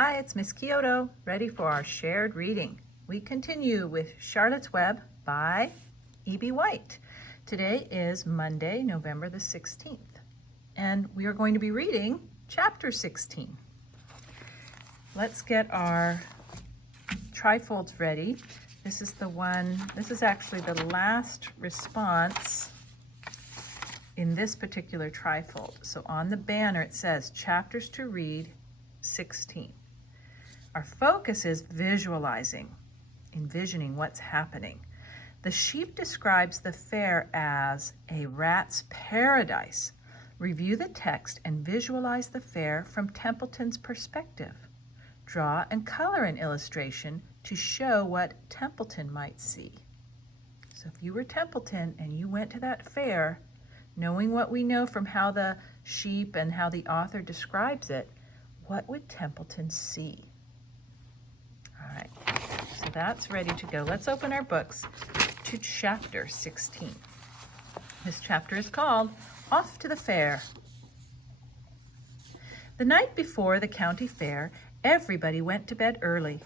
Hi, it's Miss Kyoto, ready for our shared reading. We continue with Charlotte's Web by E.B. White. Today is Monday, November the 16th, and we are going to be reading chapter 16. Let's get our trifolds ready. This is actually the last response in this particular trifold. So on the banner it says chapters to read 16. Our focus is visualizing, envisioning what's happening. The sheep describes the fair as a rat's paradise. Review the text and visualize the fair from Templeton's perspective. Draw and color an illustration to show what Templeton might see. So if you were Templeton and you went to that fair, knowing what we know from how the sheep and how the author describes it, what would Templeton see? All right, so that's ready to go. Let's open our books to chapter 16. This chapter is called Off to the Fair. The night before the county fair, everybody went to bed early.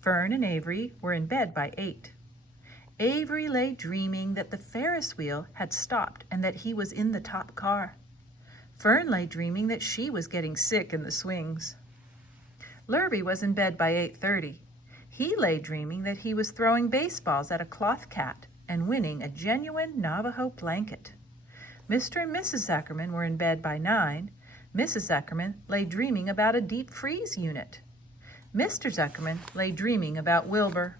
Fern and Avery were in bed by 8. Avery lay dreaming that the Ferris wheel had stopped and that he was in the top car. Fern lay dreaming that she was getting sick in the swings. Lurvy was in bed by 8:30. He lay dreaming that he was throwing baseballs at a cloth cat and winning a genuine Navajo blanket. Mr. and Mrs. Zackerman were in bed by 9. Mrs. Zackerman lay dreaming about a deep freeze unit. Mr. Zackerman lay dreaming about Wilbur.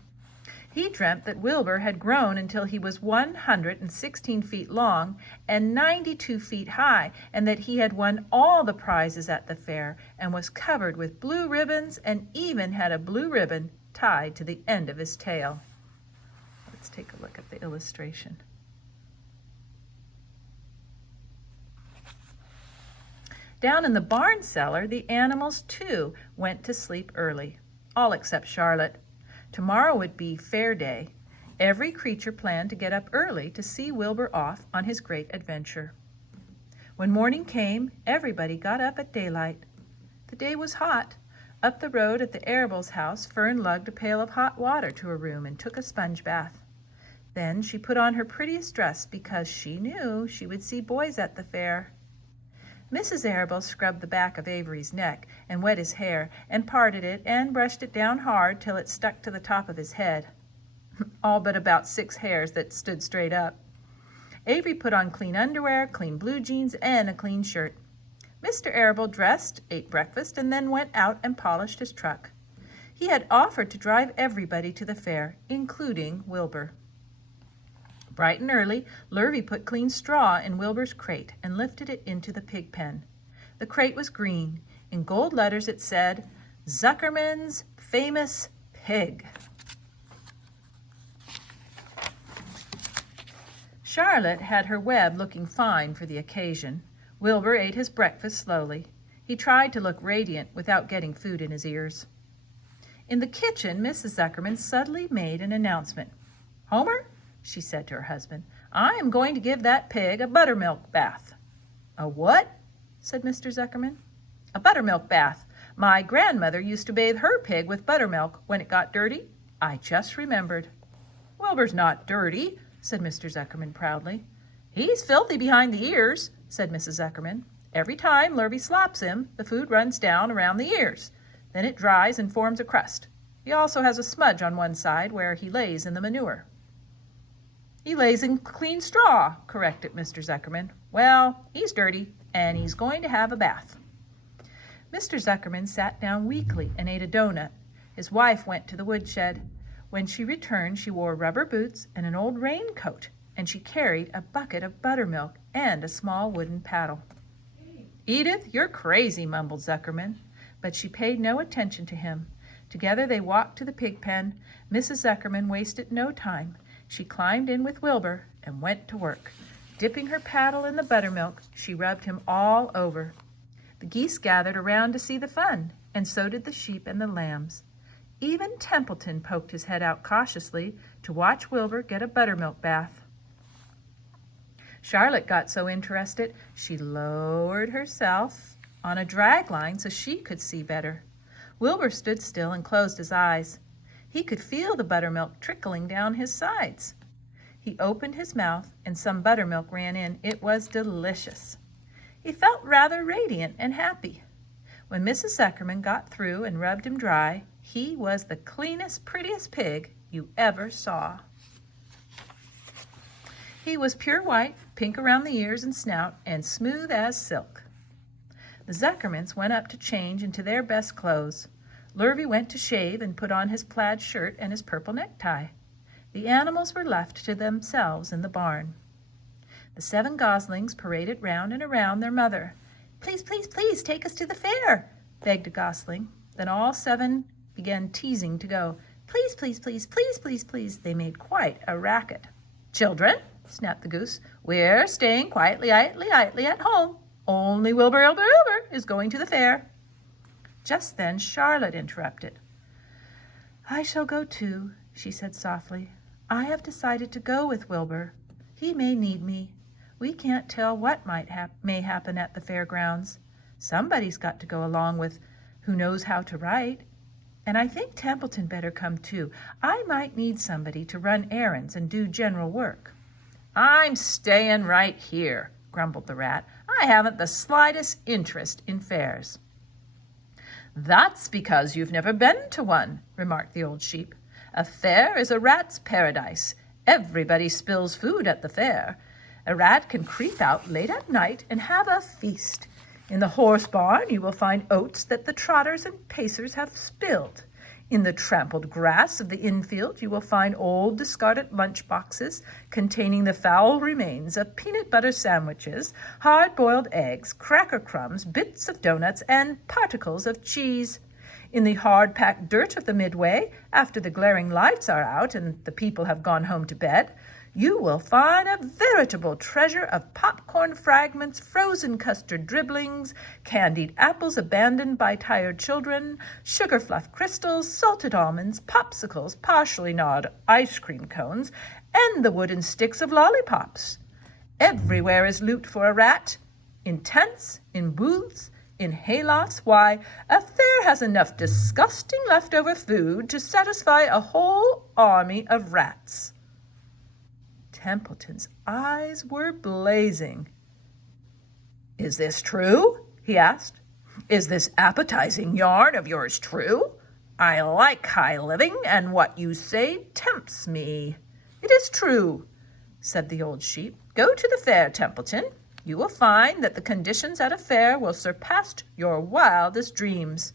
He dreamt that Wilbur had grown until he was 116 feet long and 92 feet high, and that he had won all the prizes at the fair and was covered with blue ribbons and even had a blue ribbon tied to the end of his tail. Let's take a look at the illustration. Down in the barn cellar, the animals too went to sleep early, all except Charlotte. Tomorrow would be fair day. Every creature planned to get up early to see Wilbur off on his great adventure. When morning came, everybody got up at daylight. The day was hot. Up the road at the Arables' house, Fern lugged a pail of hot water to her room and took a sponge bath. Then she put on her prettiest dress because she knew she would see boys at the fair. Mrs. Arable scrubbed the back of Avery's neck and wet his hair and parted it and brushed it down hard till it stuck to the top of his head, all but about 6 hairs that stood straight up. Avery put on clean underwear, clean blue jeans, and a clean shirt. Mr. Arable dressed, ate breakfast, and then went out and polished his truck. He had offered to drive everybody to the fair, including Wilbur. Bright and early, Lurvy put clean straw in Wilbur's crate and lifted it into the pig pen. The crate was green. In gold letters it said, Zuckerman's Famous Pig. Charlotte had her web looking fine for the occasion. Wilbur ate his breakfast slowly. He tried to look radiant without getting food in his ears. In the kitchen, Mrs. Zuckerman suddenly made an announcement. Homer, she said to her husband, I am going to give that pig a buttermilk bath. A what? Said Mr. Zuckerman. A buttermilk bath. My grandmother used to bathe her pig with buttermilk when it got dirty. I just remembered. Wilbur's not dirty, said Mr. Zuckerman proudly. He's filthy behind the ears, said Mrs. Zuckerman. Every time Lurvy slaps him, the food runs down around the ears. Then it dries and forms a crust. He also has a smudge on one side where he lays in the manure. He lays in clean straw, corrected Mr. Zuckerman. Well, he's dirty, and he's going to have a bath. Mr. Zuckerman sat down weakly and ate a donut. His wife went to the woodshed. When she returned, she wore rubber boots and an old raincoat, and she carried a bucket of buttermilk and a small wooden paddle. Edith, you're crazy, mumbled Zuckerman, but she paid no attention to him. Together they walked to the pig pen. Mrs. Zuckerman wasted no time. She climbed in with Wilbur and went to work. Dipping her paddle in the buttermilk, she rubbed him all over. The geese gathered around to see the fun, and so did the sheep and the lambs. Even Templeton poked his head out cautiously to watch Wilbur get a buttermilk bath. Charlotte got so interested, she lowered herself on a drag line so she could see better. Wilbur stood still and closed his eyes. He could feel the buttermilk trickling down his sides. He opened his mouth, and some buttermilk ran in. It was delicious. He felt rather radiant and happy. When Mrs. Zuckerman got through and rubbed him dry, he was the cleanest, prettiest pig you ever saw. He was pure white, pink around the ears and snout, and smooth as silk. The Zuckermans went up to change into their best clothes. Lurvy went to shave and put on his plaid shirt and his purple necktie. The animals were left to themselves in the barn. The 7 goslings paraded round and around their mother. "Please, please, please take us to the fair," begged a gosling. Then all 7 began teasing to go. "Please, please, please, please, please, please." They made quite a racket. "Children," snapped the goose, "we're staying quietly at home. Only Wilbur is going to the fair." Just then Charlotte interrupted. "I shall go too," she said softly. "I have decided to go with Wilbur. He may need me. We can't tell what may happen at the fairgrounds. Somebody's got to go along with who knows how to write. And I think Templeton better come too. I might need somebody to run errands and do general work." "I'm staying right here," grumbled the rat. "I haven't the slightest interest in fairs." "That's because you've never been to one," remarked the old sheep. "A fair is a rat's paradise. Everybody spills food at the fair. A rat can creep out late at night and have a feast. In the horse barn you will find oats that the trotters and pacers have spilled. In the trampled grass of the infield you will find old discarded lunch boxes containing the foul remains of peanut butter sandwiches, hard-boiled eggs, cracker crumbs, bits of donuts, and particles of cheese. In the hard-packed dirt of the midway, after the glaring lights are out and the people have gone home to bed, you will find a veritable treasure of popcorn fragments, frozen custard dribblings, candied apples abandoned by tired children, sugar fluff crystals, salted almonds, popsicles, partially gnawed ice cream cones, and the wooden sticks of lollipops. Everywhere is loot for a rat. In tents, in booths, in haylofts. Why, a fair has enough disgusting leftover food to satisfy a whole army of rats." Templeton's eyes were blazing. "Is this true?" he asked. "Is this appetizing yarn of yours true? I like high living, and what you say tempts me." "It is true," said the old sheep. "Go to the fair, Templeton. You will find that the conditions at a fair will surpass your wildest dreams.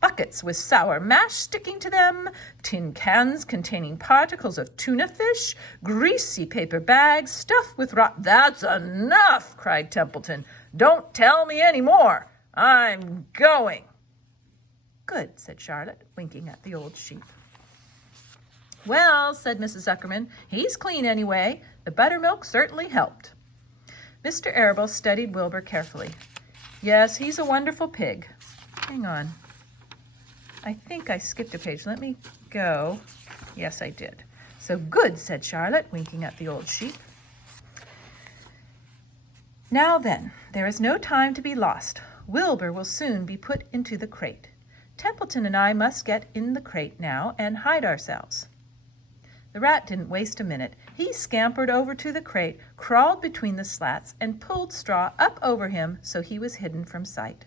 Buckets with sour mash sticking to them, tin cans containing particles of tuna fish, greasy paper bags stuffed with "That's enough!" cried Templeton. "Don't tell me any more. I'm going." "Good," said Charlotte, winking at the old sheep. "Well," said Mrs. Zuckerman, "he's clean anyway. The buttermilk certainly helped." Mr. Arable studied Wilbur carefully. "Yes, he's a wonderful pig. Hang on. I think I skipped a page. Let me go. Yes, I did. So good," said Charlotte, winking at the old sheep. "Now then, there is no time to be lost. Wilbur will soon be put into the crate. Templeton and I must get in the crate now and hide ourselves." The rat didn't waste a minute. He scampered over to the crate, crawled between the slats, and pulled straw up over him so he was hidden from sight.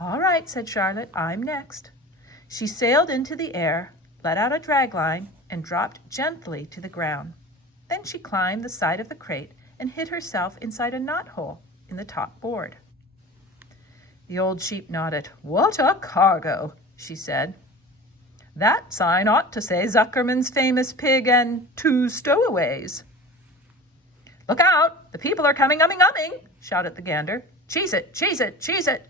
"All right," said Charlotte, "I'm next." She sailed into the air, let out a dragline, and dropped gently to the ground. Then she climbed the side of the crate and hid herself inside a knothole in the top board. The old sheep nodded. "What a cargo," she said. "That sign ought to say Zuckerman's famous pig and 2 stowaways." "Look out! The people are coming, umming!" shouted the gander. "Cheese it, cheese it, cheese it!"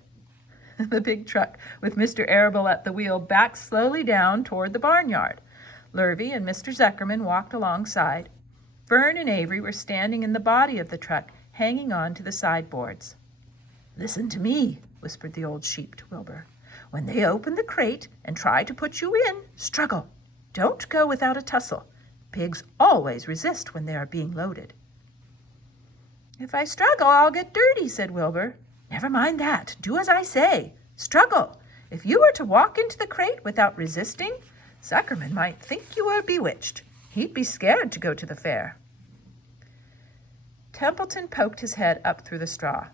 The big truck, with Mr. Arable at the wheel, backed slowly down toward the barnyard. Lurvy and Mr. Zuckerman walked alongside. Fern and Avery were standing in the body of the truck, hanging on to the sideboards. "Listen to me," whispered the old sheep to Wilbur. "When they open the crate and try to put you in, struggle. Don't go without a tussle. Pigs always resist when they are being loaded." "If I struggle, I'll get dirty," said Wilbur. "Never mind that. Do as I say. Struggle. If you were to walk into the crate without resisting, Zuckerman might think you were bewitched. He'd be scared to go to the fair. Templeton poked his head up through the straw.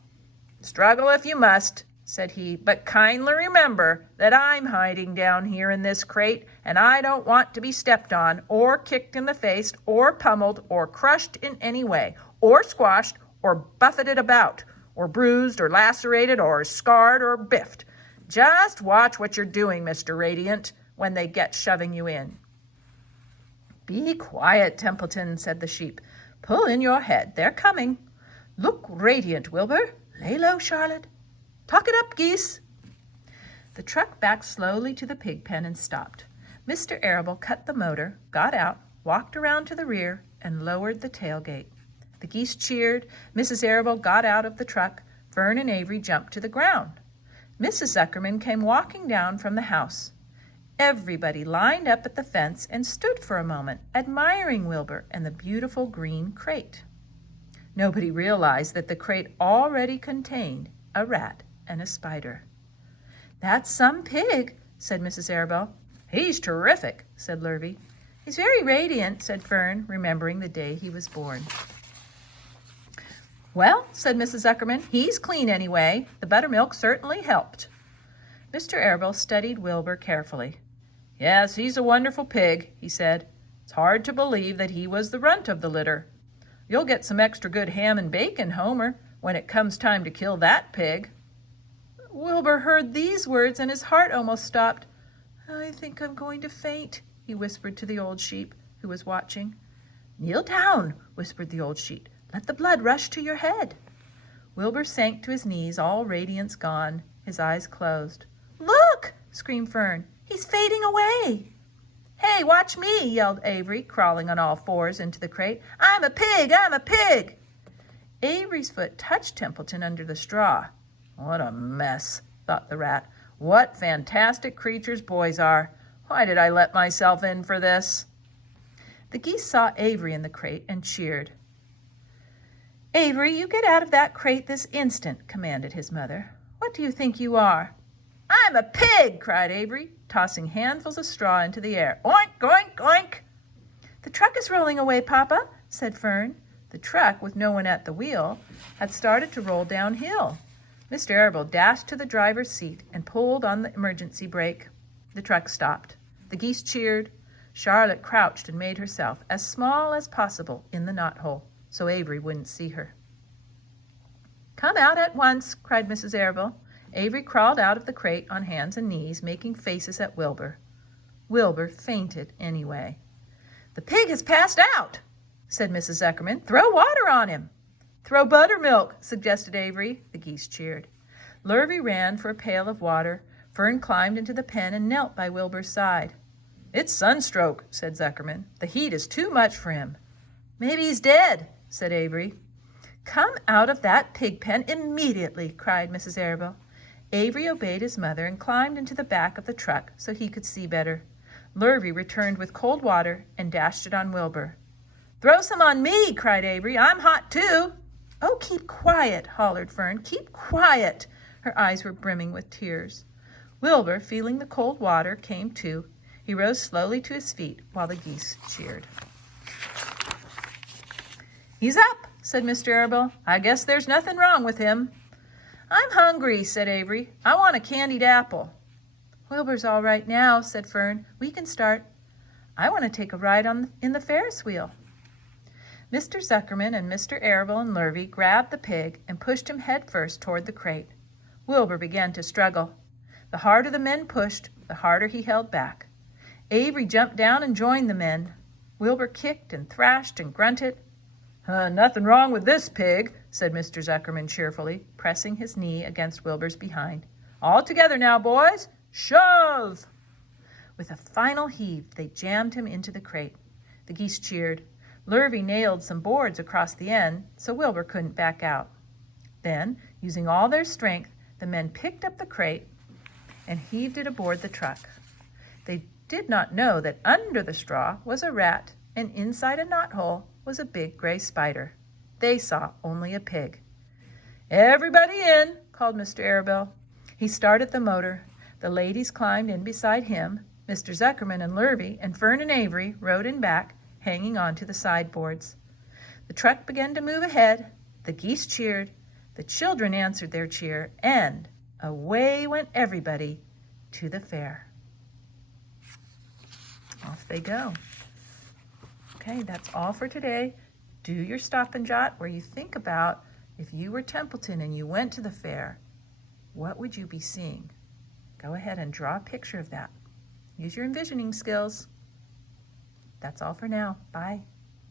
Struggle if you must, said he, but kindly remember that I'm hiding down here in this crate, and I don't want to be stepped on, or kicked in the face, or pummeled, or crushed in any way, or squashed, or buffeted about, or bruised, or lacerated, or scarred, or biffed. Just watch what you're doing, Mr. Radiant, when they get shoving you in. Be quiet, Templeton, said the sheep. Pull in your head. They're coming. Look radiant, Wilbur. Lay low, Charlotte. Talk it up, Geese. The truck backed slowly to the pig pen and stopped. Mr. Arable cut the motor, got out, walked around to the rear, and lowered the tailgate. The geese cheered. Mrs. Arable got out of the truck. Fern and Avery jumped to the ground. Mrs. Zuckerman came walking down from the house. Everybody lined up at the fence and stood for a moment, admiring Wilbur and the beautiful green crate. Nobody realized that the crate already contained a rat and a spider. That's some pig, said Mrs. Arable. He's terrific, said Lurvy. He's very radiant, said Fern, remembering the day he was born. Well, said Mrs. Zuckerman, he's clean anyway. The buttermilk certainly helped. Mr. Arable studied Wilbur carefully. Yes, he's a wonderful pig, he said. It's hard to believe that he was the runt of the litter. You'll get some extra good ham and bacon, Homer, when it comes time to kill that pig. Wilbur heard these words and his heart almost stopped. I think I'm going to faint, he whispered to the old sheep, who was watching. Kneel down, whispered the old sheep. Let the blood rush to your head. Wilbur sank to his knees, all radiance gone, his eyes closed. Look, screamed Fern. He's fading away. Hey, watch me, yelled Avery, crawling on all fours into the crate. I'm a pig, I'm a pig. Avery's foot touched Templeton under the straw. What a mess, thought the rat. What fantastic creatures boys are. Why did I let myself in for this? The geese saw Avery in the crate and cheered. Avery, you get out of that crate this instant, commanded his mother. What do you think you are? I'm a pig, cried Avery, tossing handfuls of straw into the air. Oink, oink, oink. The truck is rolling away, Papa, said Fern. The truck, with no one at the wheel, had started to roll downhill. Mr. Arable dashed to the driver's seat and pulled on the emergency brake. The truck stopped. The geese cheered. Charlotte crouched and made herself as small as possible in the knothole, so Avery wouldn't see her. Come out at once, cried Mrs. Arable. Avery crawled out of the crate on hands and knees, making faces at Wilbur. Wilbur fainted anyway. The pig has passed out, said Mrs. Zuckerman. Throw water on him. Throw buttermilk, suggested Avery. The geese cheered. Lurvy ran for a pail of water. Fern climbed into the pen and knelt by Wilbur's side. It's sunstroke, said Zuckerman. The heat is too much for him. Maybe he's dead, said Avery. Come out of that pig pen immediately, cried Mrs. Arable. Avery obeyed his mother and climbed into the back of the truck so he could see better. Lurvy returned with cold water and dashed it on Wilbur. Throw some on me, cried Avery. I'm hot too. Oh, keep quiet, hollered Fern. Keep quiet. Her eyes were brimming with tears. Wilbur, feeling the cold water, came to. He rose slowly to his feet while the geese cheered. He's up, said Mr. Arable. I guess there's nothing wrong with him. I'm hungry, said Avery. I want a candied apple. Wilbur's all right now, said Fern. We can start. I want to take a ride in the Ferris wheel. Mr. Zuckerman and Mr. Arable and Lurvy grabbed the pig and pushed him headfirst toward the crate. Wilbur began to struggle. The harder the men pushed, the harder he held back. Avery jumped down and joined the men. Wilbur kicked and thrashed and grunted. Nothing wrong with this pig, said Mr. Zuckerman cheerfully, pressing his knee against Wilbur's behind. All together now, boys. Shove! With a final heave, they jammed him into the crate. The geese cheered. Lurvy nailed some boards across the end so Wilbur couldn't back out. Then, using all their strength, the men picked up the crate and heaved it aboard the truck. They did not know that under the straw was a rat, and inside a knothole was a big gray spider. They saw only a pig. Everybody in, called Mr. Arable. He started the motor. The ladies climbed in beside him. Mr. Zuckerman and Lurvy and Fern and Avery rode in back, hanging on to the sideboards. The truck began to move ahead. The geese cheered. The children answered their cheer, and away went everybody to the fair. Off they go. Okay, that's all for today. Do your stop and jot where you think about if you were Templeton and you went to the fair, what would you be seeing? Go ahead and draw a picture of that. Use your envisioning skills. That's all for now. Bye.